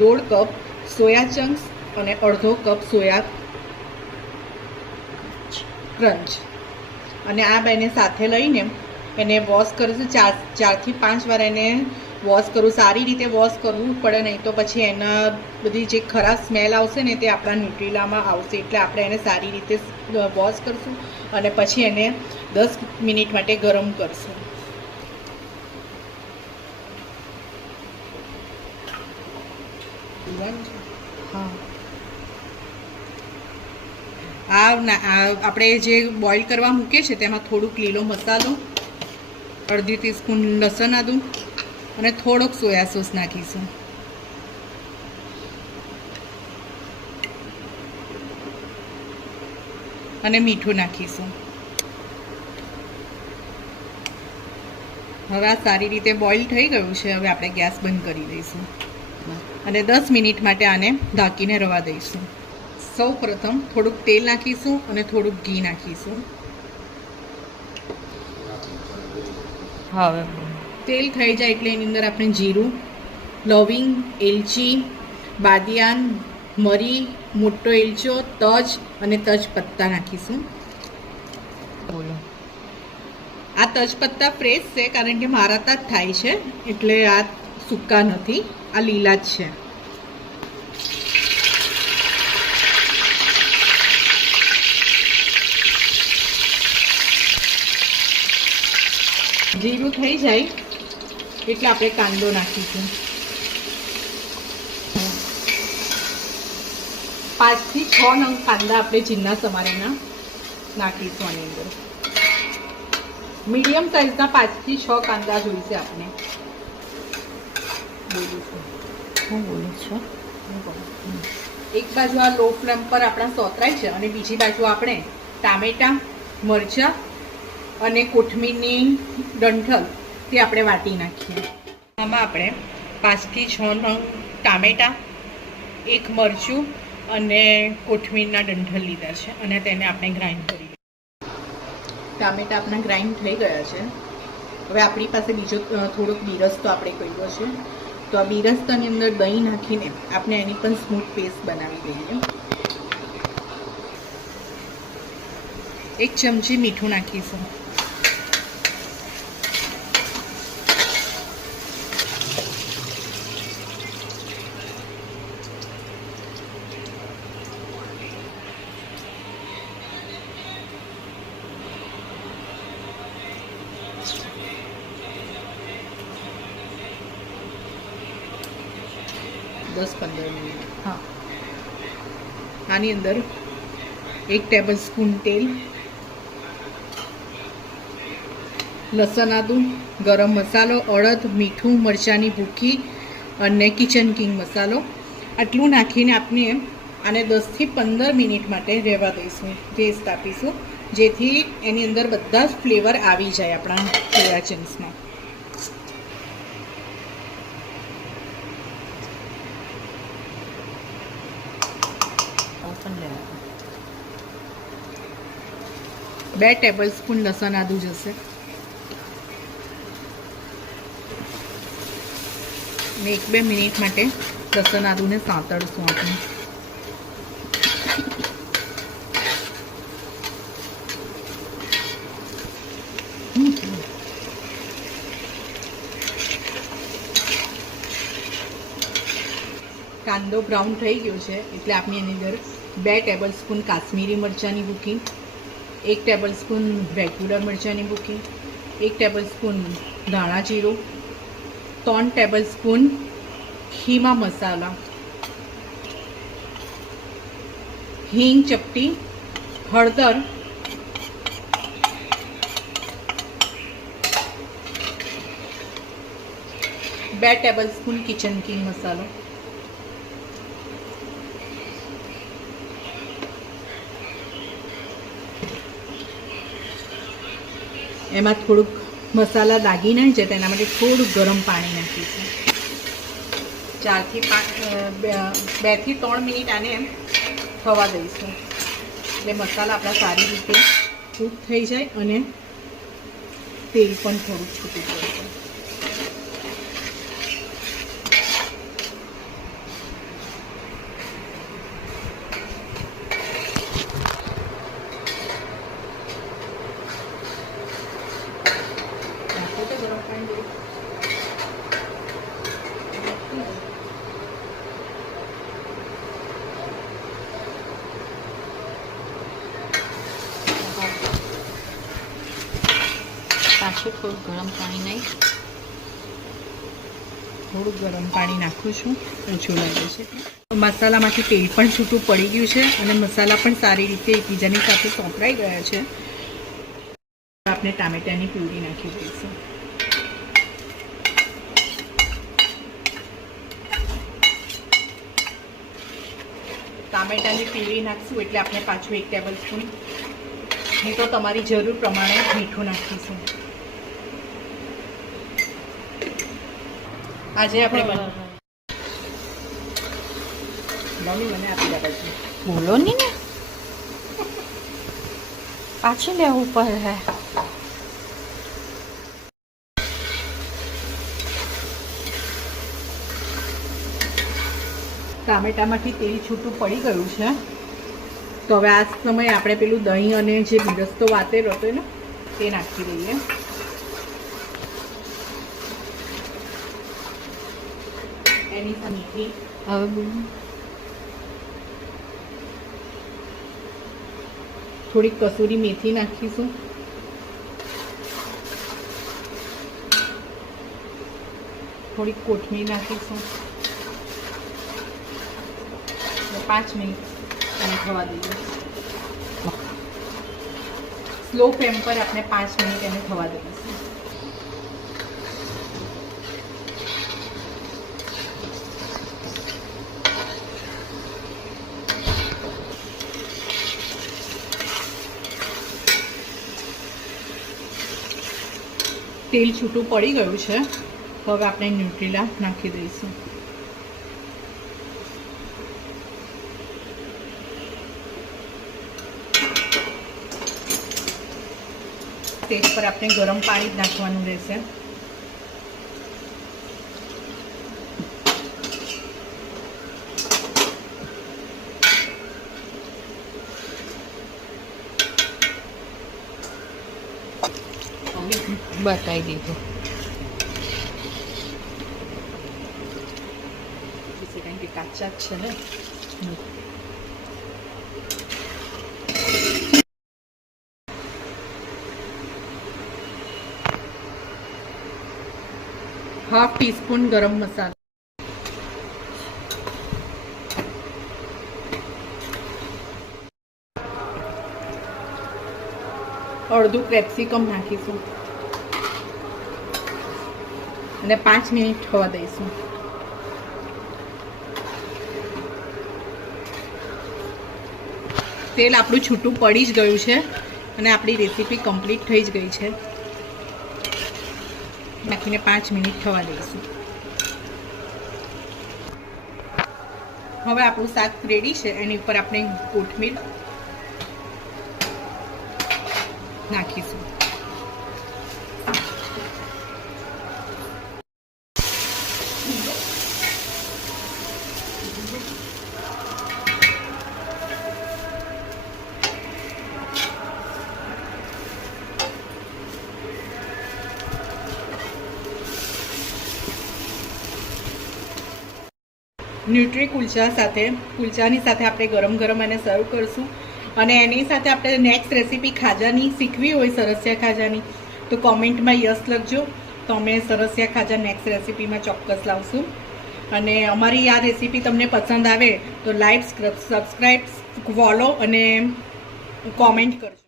1.5 cup soya chunks અને 1/2 cup soya crunch અને આ બેને સાથે લઈને એને વોશ કરીશું. 4 થી 5 વાર એને વોશ કરું. સારી રીતે વોશ કરવું પડે, નહીં તો પછી એના બધી જે ખરાબ સ્મેલ આવશે ને તે આપણા ન્યુટ્રીલામાં આવશે. એટલે આપણે એને સારી રીતે વોશ કરીશું અને પછી એને 10 મિનિટ માટે ગરમ કરીશું. હા, આપણે જે બોઇલ કરવા મૂકીએ છીએ તેમાં થોડુંક લીલો મસાલો, 1/2 ટીસ્પૂન લસણ આદું અને થોડોક સોયા સોસ નાખીશું. અને મીઠું નાખીશું. હવે આ સારી રીતે બોઇલ થઈ ગયું છે. હવે આપણે ગેસ બંધ કરી દઈશું અને 10 મિનિટ માટે આને ઢાંકીને રવા દઈશું. સૌ પ્રથમ થોડુંક તેલ નાખીશું અને થોડુંક ઘી નાખીશું. હવે તેલ થઈ જાય એટલે એની અંદર આપણે જીરું, લવિંગ, એલચી, બાદિયાન, મરી, મોટો એલચો, તજ અને તજપત્તા નાખીશું. બોલો, આ તજપત્તા ફ્રેશ છે કારણ કે મારા ત્યાં જ થાય છે, એટલે આ સૂકા નથી, આ લીલા જ છે. જીરું થઈ જાય એટલે આપણે કાંદો નાખીશું. 5 થી 6 નંગ કાંદા આપણે ઝીણા સમારેના નાખીશું આની અંદર. મીડિયમ સાઇઝના 5 થી 6 કાંદા જોઈશે આપણે. હું બોલું છું, એક બાજુ આ લો ફ્લેમ પર આપણા સોતરાય છે અને બીજી બાજુ આપણે ટામેટાં, મરચાં અને કોથમીરની ડંઠલ તે આપણે વાટી નાખીએ. આમાં આપણે 5 થી 6 નંગ ટામેટાં, 1 મરચું અને કોથમીરના ડંઠલ લીધા છે અને તેને આપણે ગ્રાઇન્ડ કરી. ટામેટાં આપણા ગ્રાઇન્ડ થઈ ગયા છે. હવે આપણી પાસે બીજો થોડોક બિરસ્તો આપણે કર્યો છે, તો આ બિરસ્તાની અંદર દહીં નાખીને આપણે એની પણ સ્મૂથ પેસ્ટ બનાવી દઈએ. 1 ચમચી મીઠું નાખીશું. દસ 15 મિનિટ. હા, આની અંદર 1 ટેબલ સ્પૂન તેલ, લસણ આદું, ગરમ મસાલો, અડદ, મીઠું, મરચાંની ભૂકી અને કિચન કિંગ મસાલો આટલું નાખીને આપણે આને 10 થી 15 મિનિટ માટે રહેવા દઈશું. ટેસ્ટ આપીશું જેથી એની અંદર બધા જ ફ્લેવર આવી જાય આપણા સોયા ચંક્સમાં. બે ટેબલ સ્પૂન લસણ આદું જશે ને 1-2 મિનિટ માટે લસણ આદુને સાંતળશું આપણે. કાંદો બ્રાઉન થઈ ગયો છે એટલે આપણે એની અંદર 2 ટેબલ સ્પૂન કાશ્મીરી મરચાંની ભૂકી, 1 ટેબલ સ્પૂન રેગ્યુલર મરચાંની ભૂકી, 1 ટેબલ સ્પૂન ધાણા જીરું, 3 ટેબલ સ્પૂન ખીમા મસાલા, હિંગ ચપટી, હળદર, 2 ટેબલ સ્પૂન કિચન કિંગ મસાલો, એમાં થોડુંક મસાલા દાગી નાખી છે તેના માટે થોડુંક ગરમ પાણી નાખીશું. 2 થી 3 મિનિટ આને થવા દઈશું એટલે મસાલા આપણા સારી રીતે કૂક થઈ જાય અને તેલ પણ થોડુંક છૂટું પડશે. પાછું થોડું ગરમ પાણી નાખ. થોડું ગરમ પાણી નાખું છું, ઓછું લાગે છે. મસાલામાંથી તેલ પણ છૂટું પડી ગયું છે અને મસાલા પણ સારી રીતે એકબીજાની સાથે સોંપરાઈ ગયા છે. આપણે ટામેટાની પ્યુરી નાખી દઈશું. ટામેટાની પ્યુરી નાખશું એટલે આપણે પાછું 1 ટેબલ સ્પૂન, નહીં તો તમારી જરૂર પ્રમાણે મીઠું નાખીશું. આજે આપણે મને આપી દેવા. બોલો નહીં ને, પાછું લેવું પડે. ટામેટામાંથી તેલ છૂટું પડી ગયું છે, તો હવે આ સમયે આપણે પેલું દહીં અને જે બિરસ્તો વાતેલો હતો ને તે નાખી દઈએ. એની મીઠી હવે થોડીક કસૂરી મેથી નાખીશું. થોડીક કોથમીર નાખીશું. 5 મિનિટ અને થવા દઈએ. સ્લો ફ્લેમ પર આપણે 5 મિનિટ એને થવા દઈશું. તેલ છૂટું પડી ગયું છે, હવે આપણે ન્યુટ્રીલા નાખી દઈશું. સ્ટેજ પર આપણે ગરમ પાણી જ નાખવાનું રહેશે. બતાવી દીધું. કારણ કે કાચા જ છે ને. ½ ટીસ્પૂન ગરમ મસાલો, અડધું કેપ્સિકમ નાખીશું અને 5 મિનિટ થવા દઈશું. તેલ આપણું છૂટું પડી જ ગયું છે અને આપણી રેસીપી કમ્પ્લીટ થઈ જ ગઈ છે. નાખીને 5 મિનિટ થવા દઈશું. હવે આપણું શાક રેડી છે. એની ઉપર આપણે કોથમીર નાખીશું. ન્યુટ્રી કુલચાની સાથે આપણે ગરમ ગરમ એને સર્વ કરીશું. અને એની સાથે આપણે નેક્સ્ટ રેસીપી ખાજાની શીખવી હોય, સરસિયા ખાજાની, તો કોમેન્ટમાં યસ લખજો. તો અમે સરસિયા ખાજા નેક્સ્ટ રેસીપીમાં ચોક્કસ લાવશું. અને અમારી આ રેસીપી તમને પસંદ આવે તો લાઈક, સબસ્ક્રાઈબ, ફોલો અને કોમેન્ટ કરજો.